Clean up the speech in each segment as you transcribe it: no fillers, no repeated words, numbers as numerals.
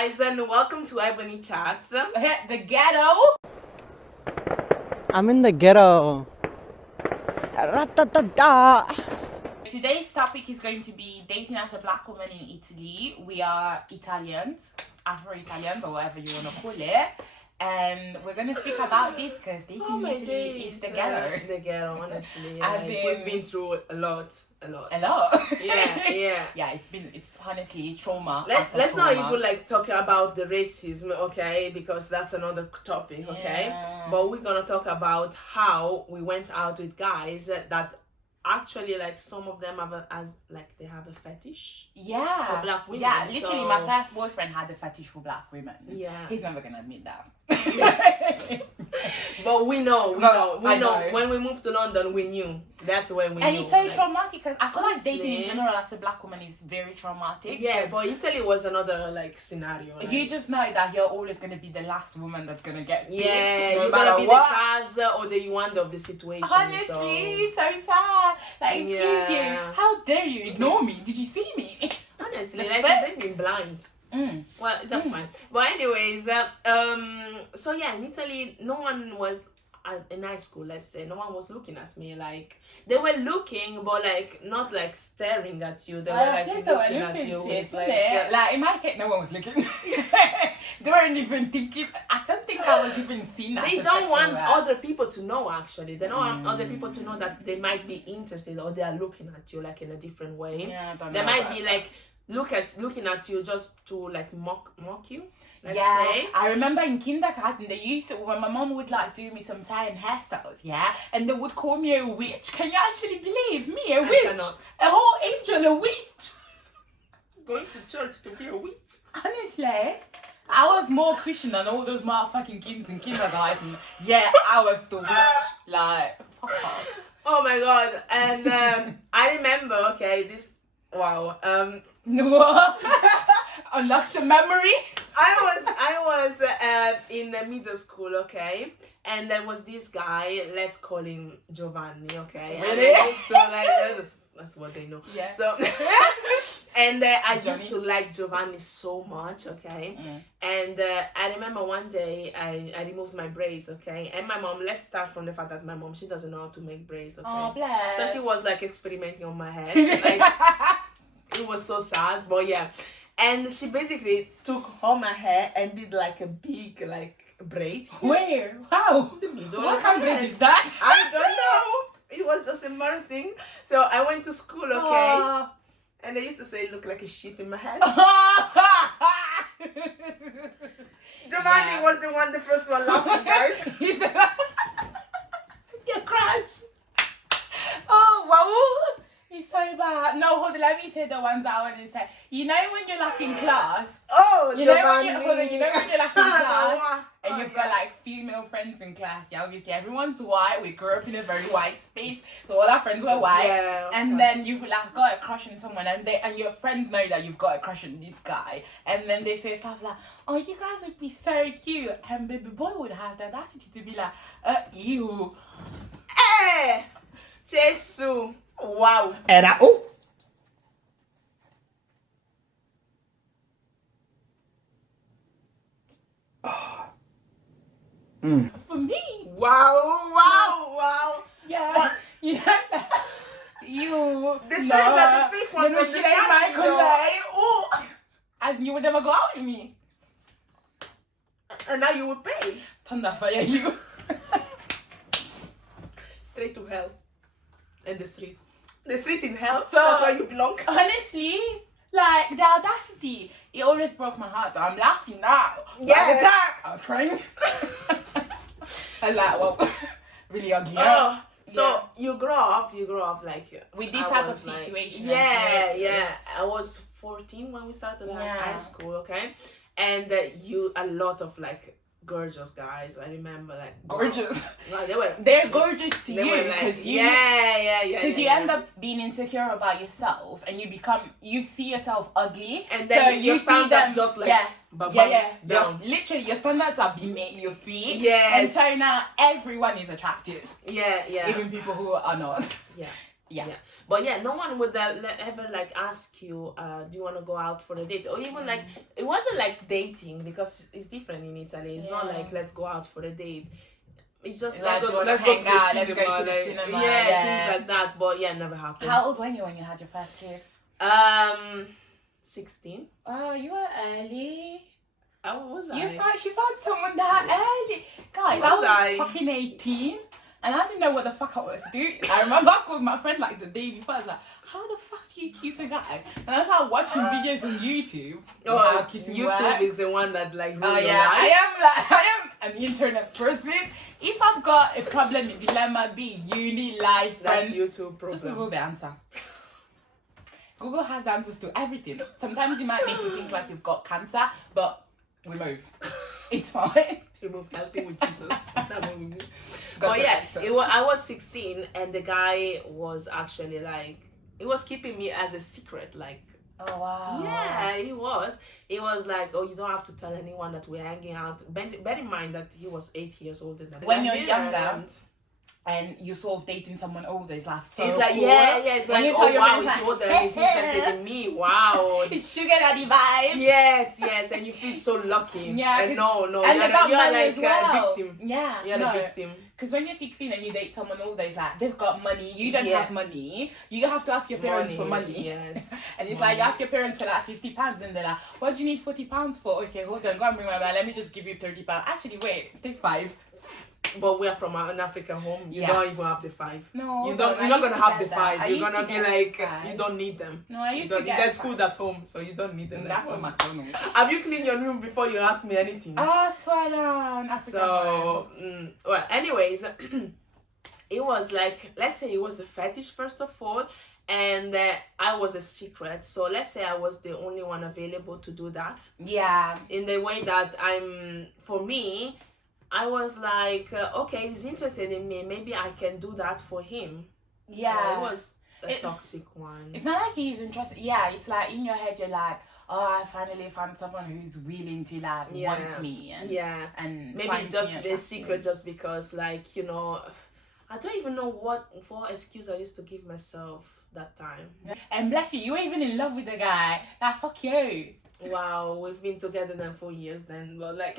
guys, and welcome to Ebony Chats. The ghetto. I'm in the ghetto. Ra-ta-ta-ta. Today's topic is going to be dating as a black woman in Italy. We are Italians, Afro-Italians, or whatever you want to call it. And we're going to speak about this because dating in Italy is the ghetto. The ghetto, honestly. As we've been through a lot. A lot. Yeah. Yeah, it's honestly trauma. Let's trauma. not even talk about the racism, okay? Because that's another topic, okay? Yeah. But we're gonna talk about how we went out with guys that actually some of them have they have a fetish. Yeah. For black women. Yeah, literally my first boyfriend had a fetish for black women. Yeah. He's never gonna admit that. But we know. I know. When we moved to London, we knew. That's when we knew. And it's so traumatic because I feel honestly, like dating in general as a black woman is very traumatic. Yeah, but Italy was another scenario. You just know that you're always gonna be the last woman that's gonna get picked. Yeah, no you're matter gonna be what. the cause or the Yuanda of the situation. Honestly, so sad. Excuse you. How dare you ignore me? Did you see me? Honestly, they've been blind. Well, that's fine. But anyways, so yeah, in Italy, no one was in high school. Let's say no one was looking at me. They were looking, but not staring at you. They were looking at you. Sis, in my case, no one was looking. They weren't even thinking. I don't think I was even seen. They don't want other people to know. Actually, they don't want other people to know that they might be interested or they are looking at you in a different way. Yeah, I don't know. They might be looking at you just to mock you. Let's yeah, say. I remember in kindergarten they used to, when my mom would do me some certain hairstyles, yeah, and they would call me a witch. Can you actually believe me, a witch? Cannot. A whole angel, a witch. Going to church to be a witch. Honestly, I was more Christian than all those motherfucking kids in kindergarten. Yeah, I was the witch. Fuck off. Oh my god! And I remember, this. Wow. What? Unlocked the memory. I was in middle school, okay, and there was this guy. Let's call him Giovanni, okay. Really? And I used to that's what they know. Yeah. So, and I Johnny. used to like Giovanni so much, okay. And I remember one day I removed my braids, okay. And my mom. Let's start from the fact that my mom, she doesn't know how to make braids, okay. Oh, bless. So she was experimenting on my head, it was so sad, but yeah. And she basically took all my hair and did a big braid. Where? How? In the middle What of kind of my braid head. is that? I don't know. It was just embarrassing. So I went to school, okay, and they used to say it looked like a shit in my head. Giovanni was the first one laughing, guys. Your crush. Oh, wow. It's so bad. No, hold on, let me say the ones that I want to say. You know when you're in class? Oh, You know Giovanni. when you're in class and you've got female friends in class. Yeah, obviously everyone's white. We grew up in a very white space, so all our friends were white. Yeah, and then you've got a crush on someone, and your friends know that you've got a crush on this guy, and then they say stuff like, "Oh, you guys would be so cute," and baby boy would have the audacity to be like, "Ew." Eh, Jesus. Wow. And For me, Wow. yeah, you know that. You The friends are the fake ones no, from she the ain't start, Michael you know. Lay. Oh, as in you would never go out with me. And now you will pay. Thunder fire you. Straight to hell. And the streets. The streets in hell. So- That's where you belong. Honestly, the audacity, it always broke my heart. Though I'm laughing now. Yeah. At the time, I was crying. And well, really ugly. Oh, so Yeah. you grow up With this I type of was, situation. Yeah. I was 14 when we started high school, okay? And a lot of gorgeous guys. I remember Gorgeous. Wow, They're gorgeous to they you were because you end up being insecure about yourself and you see yourself ugly, and then so you you stand see them up just down. Literally your standards are beneath your feet. Yes. And so now everyone is attracted, yeah even people who are not. Yeah. Yeah. But yeah, no one would ever like ask you, do you want to go out for a date? Or even like, it wasn't like dating, because it's different in Italy. It's not like, let's go out for a date. It's just like, let's go to the cinema. Yeah, things like that. But yeah, never happened. How old were you when you had your first kiss? 16. Oh, you were early. How was I? You found someone that early. Guys, I was fucking 18. And I didn't know what the fuck I was doing. I remember I called my friend like the day before. I was like, how the fuck do you kiss a guy? And I started watching videos on YouTube. Oh, YouTube is the one that like. Oh yeah, I am an internet person. If I've got a problem, a dilemma, be uni, life, that's friends, YouTube problem. just Google the answer. Google has the answers to everything. Sometimes it might make you think like you've got cancer, but we move. It's fine. We move healthy with Jesus. That's what we move. But yeah, I was 16, and the guy was actually like, he was keeping me as a secret, like. Oh wow. Yeah, he was. He was like, oh, you don't have to tell anyone that we're hanging out. Bear in mind that he was 8 years older than me. When you're younger and you're sort of dating someone older, it's like so it's like cool. yeah, it's when like, oh wow, he's older and he's interested in me. Wow. It's sugar daddy vibes. Yes, and you feel so lucky. Yeah. And no, and you're like as well. a victim. Yeah. You're a victim. Because when you're 16 and you date someone older, it's like, they've got money, you don't have money. You have to ask your parents for money. Yes. And it's like, you ask your parents for like £50, then they're like, what do you need £40 for? Okay, hold on, go and bring my bag, let me just give you £30. Actually, wait, take 5. But we're from an African home. You don't even have the 5. No, you're not gonna have the 5. You're gonna be like, you don't need them. No, I used to get there's food at home, so you don't need them. That's what McDonald's. Have you cleaned your room before you ask me anything? Ah, swear down. So, well, anyways, it was like, let's say it was a fetish first of all, and I was a secret. So let's say I was the only one available to do that. Yeah. In the way that for me, I was like, okay, he's interested in me. Maybe I can do that for him. Yeah. So it was a toxic one. It's not like he's interested. Yeah, it's like in your head, you're like, oh, I finally found someone who's willing to like want me. And maybe just the secret just because like, you know, I don't even know what excuse I used to give myself that time. And bless you, you were even in love with the guy. Like, fuck you. Wow, we've been together then 4 years then, but like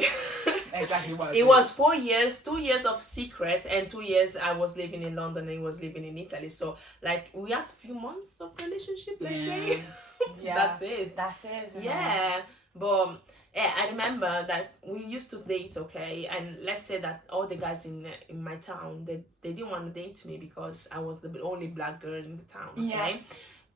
exactly what it was 4 years, 2 years of secret, and 2 years I was living in London and he was living in Italy. So like we had a few months of relationship, let's say. Yeah. That's it. Yeah. But yeah, I remember that we used to date, okay, and let's say that all the guys in my town, they didn't want to date me because I was the only black girl in the town, okay. Yeah.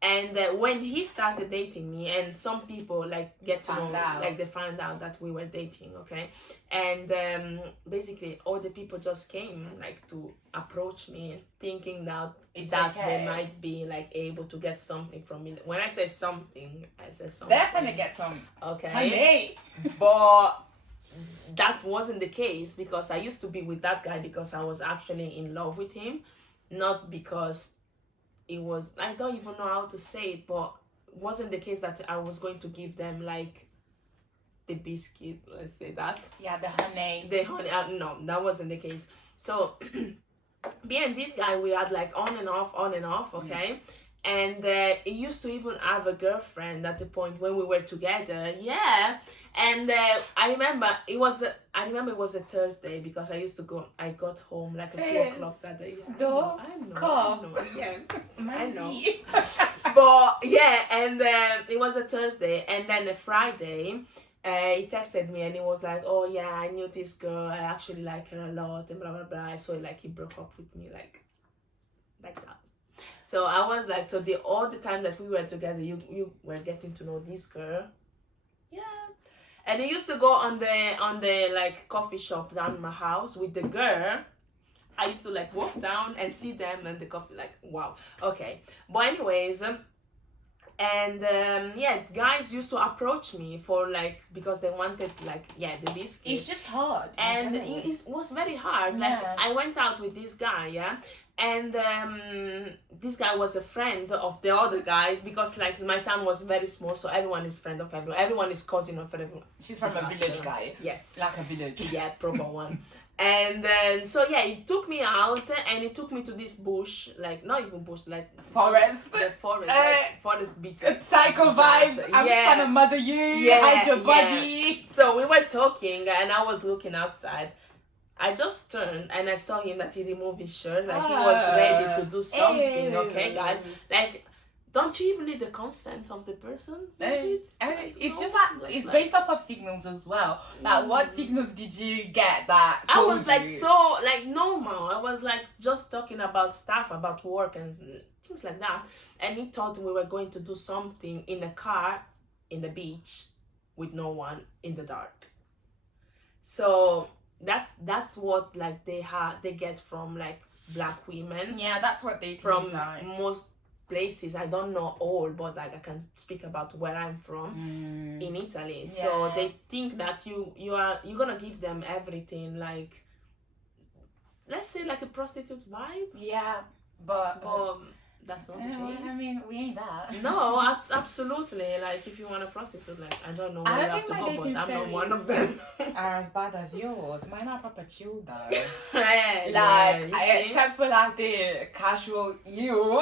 And when he started dating me, and some people like get to know, like they found out that we were dating, okay, and basically all the people just came like to approach me, thinking that they might be like able to get something from me. When I say something, I say something. Definitely get some. Okay. Honey. But that wasn't the case, because I used to be with that guy because I was actually in love with him, not because it was, I don't even know how to say it, but it wasn't the case that I was going to give them like the biscuit, let's say that. Yeah, the honey. No, that wasn't the case. So me and this guy, we had like on and off, okay. And he used to even have a girlfriend at the point when we were together. Yeah. And I remember it was a Thursday, because I got home like at 2 o'clock that day. Yeah, I know. Yeah, I know. But yeah, and it was a Thursday, and then a Friday, he texted me and he was like, oh yeah, I knew this girl, I actually like her a lot, and blah blah blah. So like he broke up with me like that. So I was like, so all the time that we were together, you were getting to know this girl. Yeah. And he used to go on the like coffee shop down my house with the girl. I used to like walk down and see them and the coffee, like, wow. Okay. But anyways, yeah, guys used to approach me for like, because they wanted like, yeah, the biscuit. It's just hard. And it was very hard. Yeah. Like I went out with this guy, yeah. And this guy was a friend of the other guys, because like my town was very small, so everyone is friend of everyone. Everyone is cousin of everyone. She's from a village, guys. Yes. Like a village. Yeah, proper one. And then, so yeah, he took me out and he took me to this bush, like, not even bush, like forest. The forest, like, forest beach. Like, psycho vibes. I'm gonna mother you, hide your body. So we were talking and I was looking outside. I just turned and I saw him that he removed his shirt, like he was ready to do something, okay, guys? Like, don't you even need the consent of the person? It's just like, it's based off of signals as well. Like, what signals did you get that I was like, so, like, normal. I was like, just talking about stuff, about work and things like that. And he thought we were going to do something in a car in the beach with no one in the dark. So that's what, like, they get from, like, black women. Yeah, that's what they from like. Most places. I don't know all, but like I can speak about where I'm from in Italy. Yeah. So they think that you're gonna give them everything, like, let's say, like a prostitute vibe. Yeah, but that's not the case. I mean, we ain't that. No, absolutely. Like, if you want a prostitute, like, I don't know where you have to go, but I'm not one of them. Are as bad as yours. Mine are proper chill though. Except for like the casual you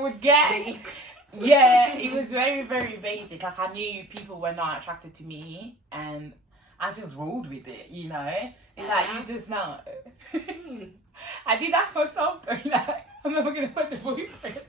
would get. Yeah, it was very, very basic. Like, I knew people were not attracted to me and I just rolled with it, you know? It's like, you just know. I did ask myself, like, I'm never going to find a boyfriend.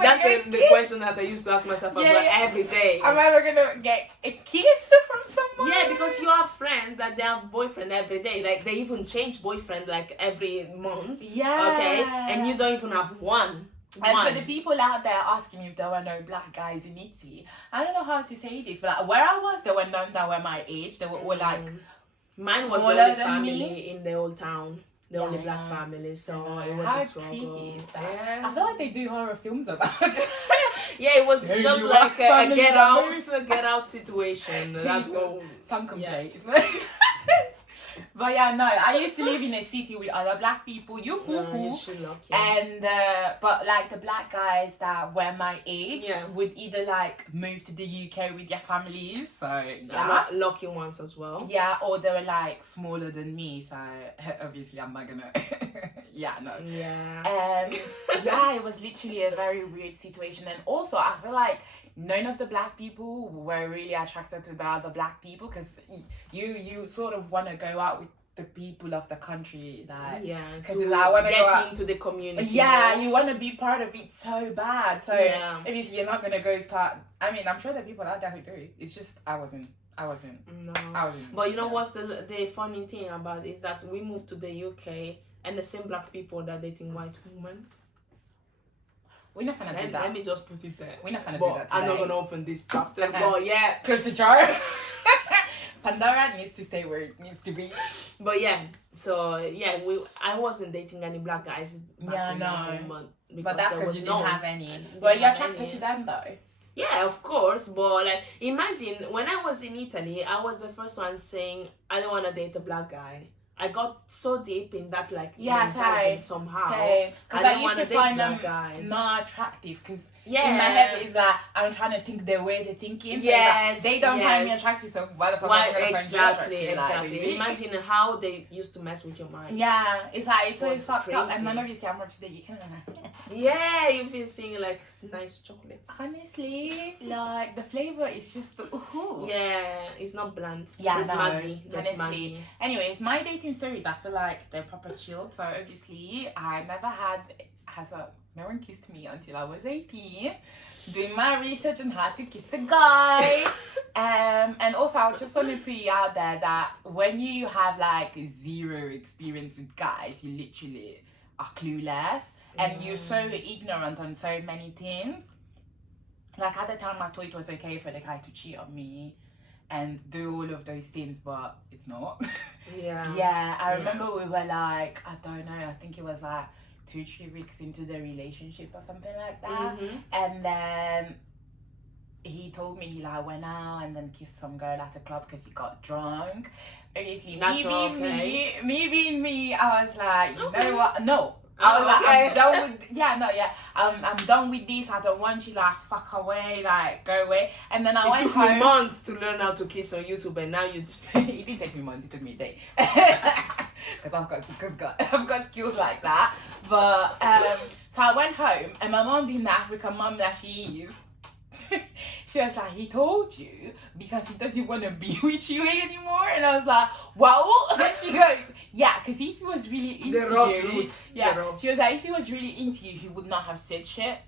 That's the question that I used to ask myself as well every day. Am I ever going to get a kiss from someone? Yeah, because you have friends that they have boyfriend every day. Like, they even change boyfriend, like, every month. Yeah. Okay? And you don't even have one. And for the people out there asking me if there were no black guys in Italy, I don't know how to say this, but like, where I was, there were none that were my age. They were all like mine was the only family in the whole town. The only black family, so it was a struggle. Yeah. I feel like they do horror films about it. Yeah, it was just like a get out situation. That's all. Sunken place. But yeah, no, I used to live in a city with other black people. You're lucky. And but like the black guys that were my age would either like move to the UK with their families, so lucky ones as well. Yeah, or they were like smaller than me, so obviously I'm not gonna. It was literally a very weird situation, and also I feel like none of the black people were really attracted to the other black people because you sort of want to go out with the people of the country, like, because I want to go out into the community. You want to be part of it so bad. So obviously you're not gonna go start. I mean, I'm sure there are people out there who do. It's just I wasn't. No. But you know what's the funny thing about it is that we moved to the UK and the same black people that dating white women. We're not gonna do that. Let me just put it there. We're not gonna do that today. I'm not gonna open this chapter. But close the jar. Pandora needs to stay where it needs to be. But so I wasn't dating any black guys. But that's because you didn't have any. But you're attracted to them though. Yeah, of course. But like, imagine when I was in Italy, I was the first one saying I don't want to date a black guy. I got so deep in that mentality somehow. Because I used to find them not attractive because in my head it's like I'm trying to think the way they're thinking. So they don't find me attractive, so why the fuck am I gonna find you attractive? Exactly. Imagine how they used to mess with your mind. Yeah, it's like it's always fucked up. And then obviously I'm rich today. You can. You've been seeing like nice chocolates. Honestly, like the flavor is just it's not bland. Yeah, it's Maggie. Honestly. Anyways, my dating stories, I feel like they're proper chilled. So obviously, I never had no one kissed me until I was 18. Doing my research on how to kiss a guy. And also, I just want to put you out there that when you have like zero experience with guys, you literally are clueless. And you're so ignorant on so many things. Like at the time, I thought it was okay for the guy to cheat on me and do all of those things, but it's not. I remember we were like, I don't know, I think it was like 2-3 weeks into the relationship or something like that. And then he told me he like went out and then kissed some girl at the club because he got drunk. Obviously, me being me, I was like, you know what? No. I was like, I'm done with, I'm done with this. I don't want you, like, fuck away, like, go away. And then I went home. It took me months to learn how to kiss on YouTube, and now you... It didn't take me months, it took me a day. Because I've got skills like that. But, so I went home, and my mom, being the African mom that she is, she was like, he told you because he doesn't want to be with you anymore. And I was like, well, and she goes, yeah, because if he was really into you, she was like, if he was really into you, he would not have said shit.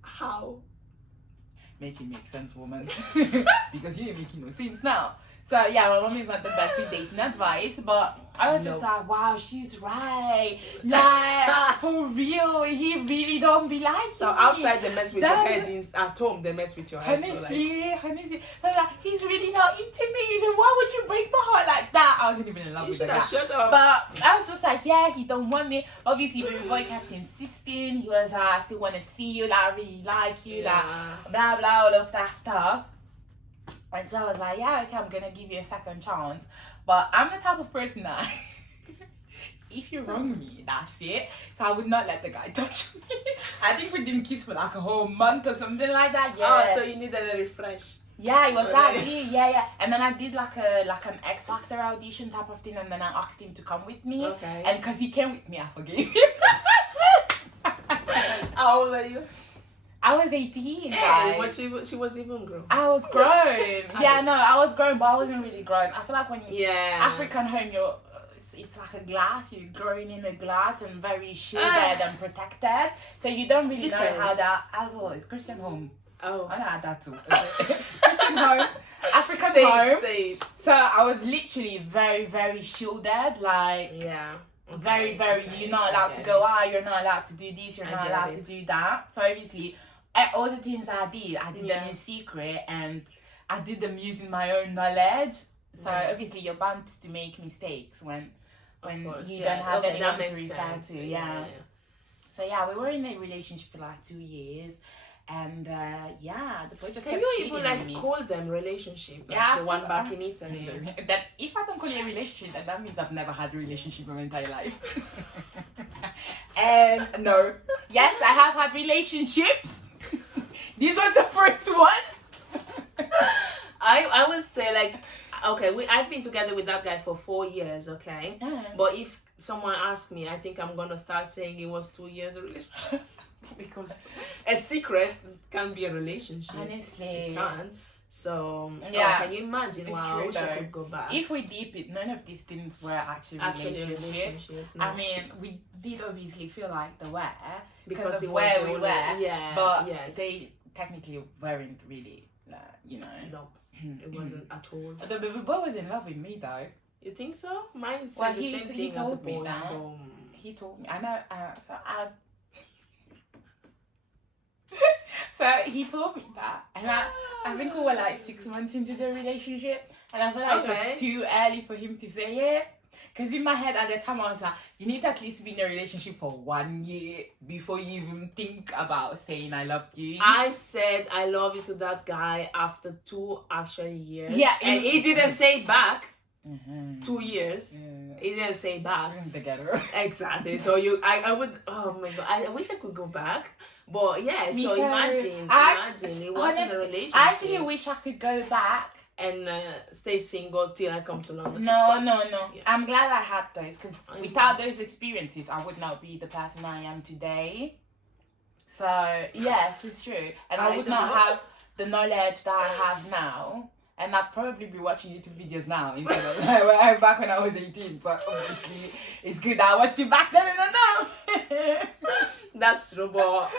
How? Make it make sense, woman. Because you ain't making no sense now. So yeah, my mom is not the best with dating advice, but I was just like, wow, she's right. Like, for real, he really don't be like so outside they mess with your head, at home they mess with your head. Honestly. So like, he's really not into me. He said, why would you break my heart like that? I wasn't even in love with the guy. Shut up. But I was just like, yeah, he don't want me. Obviously, baby boy kept insisting. He was, I still want to see you, like, I really like you, like, blah, blah, all of that stuff. And so I was like, yeah, okay, I'm gonna give you a second chance. But I'm the type of person that if you wrong me, that's it. So I would not let the guy touch me. I think we didn't kiss for like a whole month or something like that. Yeah. Oh, so you needed a refresh. Yeah, it was that deep. Yeah. And then I did like an X Factor audition type of thing, and then I asked him to come with me. Okay. And because he came with me, I forgave him. How old were you? I was 18, guys. guys. She was even grown. I was grown. I was grown, but I wasn't really grown. I feel like when you African home, it's like a glass. You're growing in a glass and very shielded and protected. So you don't really know how that. As well, it's Christian home. Oh, I know how that too. Christian home, African home. So I was literally very, very shielded. Like very, very. You're not allowed to go out. You're not allowed to do this. You're not allowed to do that. So obviously, all the things I did them in secret, and I did them using my own knowledge. So obviously, you're bound to make mistakes when you don't have anyone to refer to. So we were in a relationship for like 2 years. And the boy just kept cheating on me. Can you even call them relationship? The one back in Italy. That if I don't call it a relationship, then that means I've never had a relationship in my entire life. And no, yes, I have had relationships. This was the first one. I would say like, okay, I've been together with that guy for 4 years, okay? But if someone asks me, I think I'm gonna start saying it was 2 years of relationship. Because a secret can be a relationship. Honestly. It can. So, can you imagine? Wow, I wish I could go back. If we deep it, none of these things were actually relationships. No. I mean, we did obviously feel like they were because of where we were. Yeah, but they technically weren't really, No, it wasn't at all. The baby boy was in love with me though. You think so? Mine said the same thing. He told me that. He told me. I know. So he told me that, and I think we were like 6 months into the relationship, and I felt like it was too early for him to say it. Because in my head at the time I was like, you need to at least be in a relationship for 1 year before you even think about saying I love you. I said I love you to that guy after 2 actually years. Yeah, and he didn't say it back. 2 years. He didn't say it back. Together. Exactly. So I would. Oh my god! I wish I could go back. But so imagine it wasn't a relationship. I actually wish I could go back and stay single till I come to London. No. Yeah. I'm glad I had those, because without those experiences, I would not be the person I am today. So yes, it's true, and I would not have the knowledge that I have now. And I'd probably be watching YouTube videos now instead of back when I was 18. But obviously, it's good that I watched it back then and I know. That's true, but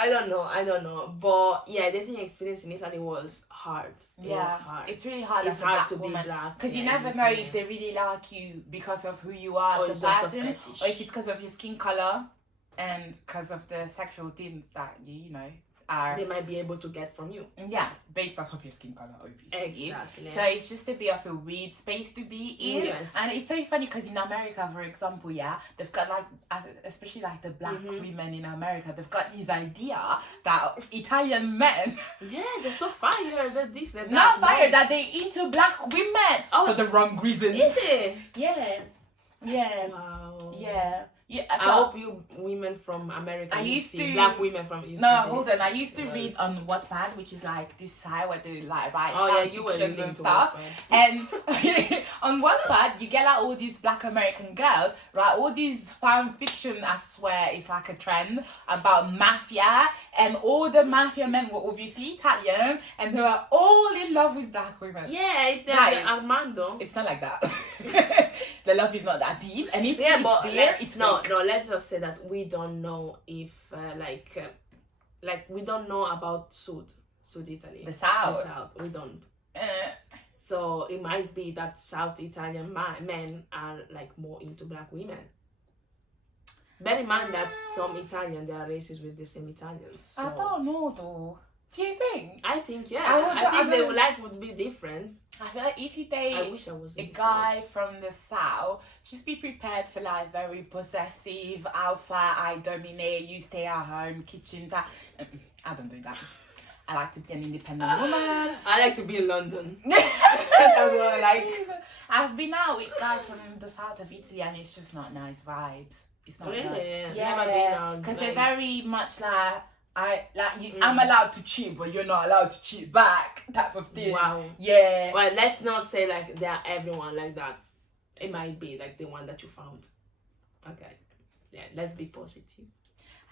I don't know. But dating experience in Italy was hard. It was hard. It's really hard as a black to woman. Be black. Because you never know if they really like you because of who you are as a person, or if it's because of your skin color and because of the sexual things that you know. They might be able to get from you. Yeah, based off of your skin color, obviously. Exactly. So it's just a bit of a weird space to be in. Yes. And it's so funny because in America, for example, they've got like, especially like the black women in America, they've got this idea that Italian men. Yeah, they're so fired that this, that. Not fired, that they into black women. Oh, for the wrong reasons. Is it? Yeah. Wow. Yeah. Yeah, I so hope you women from America, I used to black women from no, hold on. I used to read Yes. on Wattpad, which is like this site where they like write Oh yeah, fan you were fictions reading and to stuff. Wattpad. And on Wattpad, you get like all these black American girls write all these fan fiction. I swear, it's like a trend about mafia, and all the mafia men were obviously Italian, and they were all in love with black women. Yeah, if they're Guys, Armando. It's not like that. The love is not that deep, and if Yeah, it's but there, it's fake. no. Let's just say that we don't know if like we don't know about Sud Italy. The South. The South. We don't. So it might be that South Italian men are like more into black women. Bear in mind that some Italian, they are racist with the same Italians. So. I don't know though. Do you think? I think yeah. I think their life would be different. I feel like if you date I wish I was a in the guy from the South, just be prepared for like very possessive, alpha, I dominate, you stay at home, kitchen, that. I don't do that. I like to be an independent woman. I like to be in London. That's what I like. I've been out with guys from the south of Italy and it's just not nice vibes. It's not Really? nice. Yeah. Never been out. Because they're very much like I'm allowed to cheat, but you're not allowed to cheat back, type of thing. Wow. Yeah. Well, let's not say like they're everyone like that. It might be like the one that you found. Okay. Yeah, let's be positive.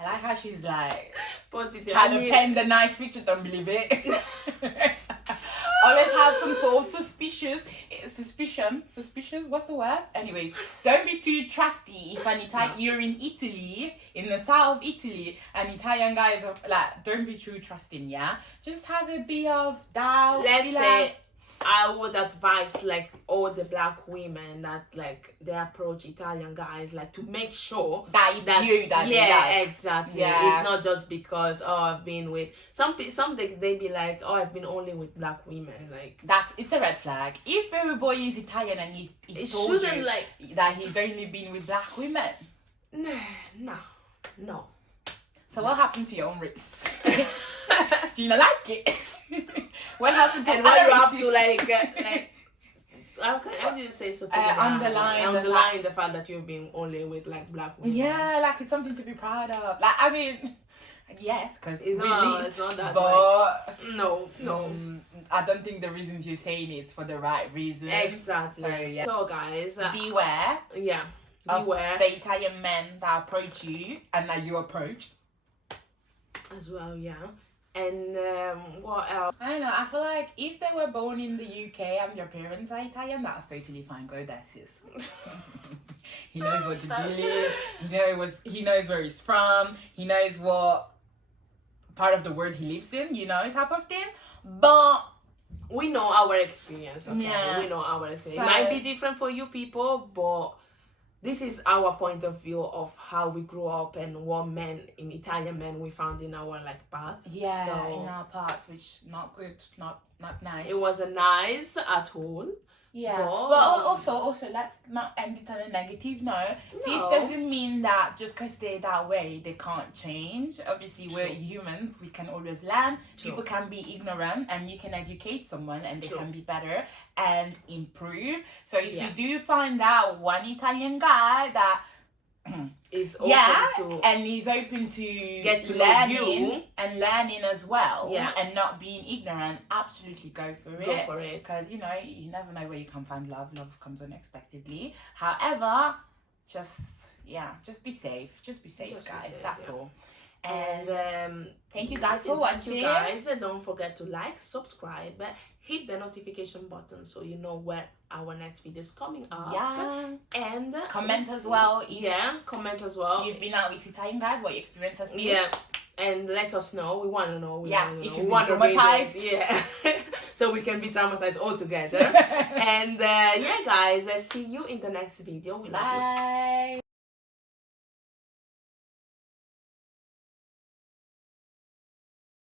I like how she's like Positive. trying to paint the nice picture, don't believe it. Always have some sort of suspicious, what's the word? Anyways, don't be too trusty if you're in Italy, in the south of Italy, and Italian guys are like, don't be too trusting, yeah? Just have a bit of doubt. Let's say I would advise like all the black women that like they approach Italian guys like to make sure that it's you that yeah, they like. exactly. Yeah. It's not just because I've been with some they be like I've been only with black women like it's a red flag. If baby boy is Italian and he's told you like that he's only been with black women, no. So what happened to your own wrist? Do you not like it? What happened to and why you have to like how do you say something underline the fact that you've been only with like black women? Yeah, like it's something to be proud of. Like I mean, yes, because it's not that. But no. I don't think the reasons you're saying it's for the right reason. Exactly. So yeah. So guys, beware. Yeah. Beware of the Italian men that approach you and that you approach. As well, yeah. And what else? I don't know. I feel like if they were born in the UK and your parents are Italian, that's totally fine. Go there, sis. He knows what the deal is. He knows where he's from. He knows what part of the world he lives in. You know, type of thing. But we know our experience. Okay? Yeah. We know our experience. So, it might be different for you people, but this is our point of view of how we grew up and what Italian men we found in our like path. Yeah, so, in our parts, which not good, not nice. It wasn't nice at all. Yeah. But also, let's not end it on a negative note. No. This doesn't mean that just because they're that way, they can't change. Obviously, we're humans. We can always learn. True. People can be ignorant and you can educate someone and they can be better and improve. So if you do find out one Italian guy that is open to and he's open to get to learning and learning as well, yeah, and not being ignorant, absolutely go for it because you never know where you can find love comes unexpectedly. However, just be safe, guys, that's all. And thank you guys for watching. You guys, and don't forget to like, subscribe, hit the notification button so you know where our next video is coming up. Yeah. And comment as well. Comment as well. You've been out with Italian guys, what your experience has been. Yeah. And let us know. We want to know. If you've been traumatized. Yeah. So we can be traumatized all together. And yeah, guys, see you in the next video. We love you. Bye.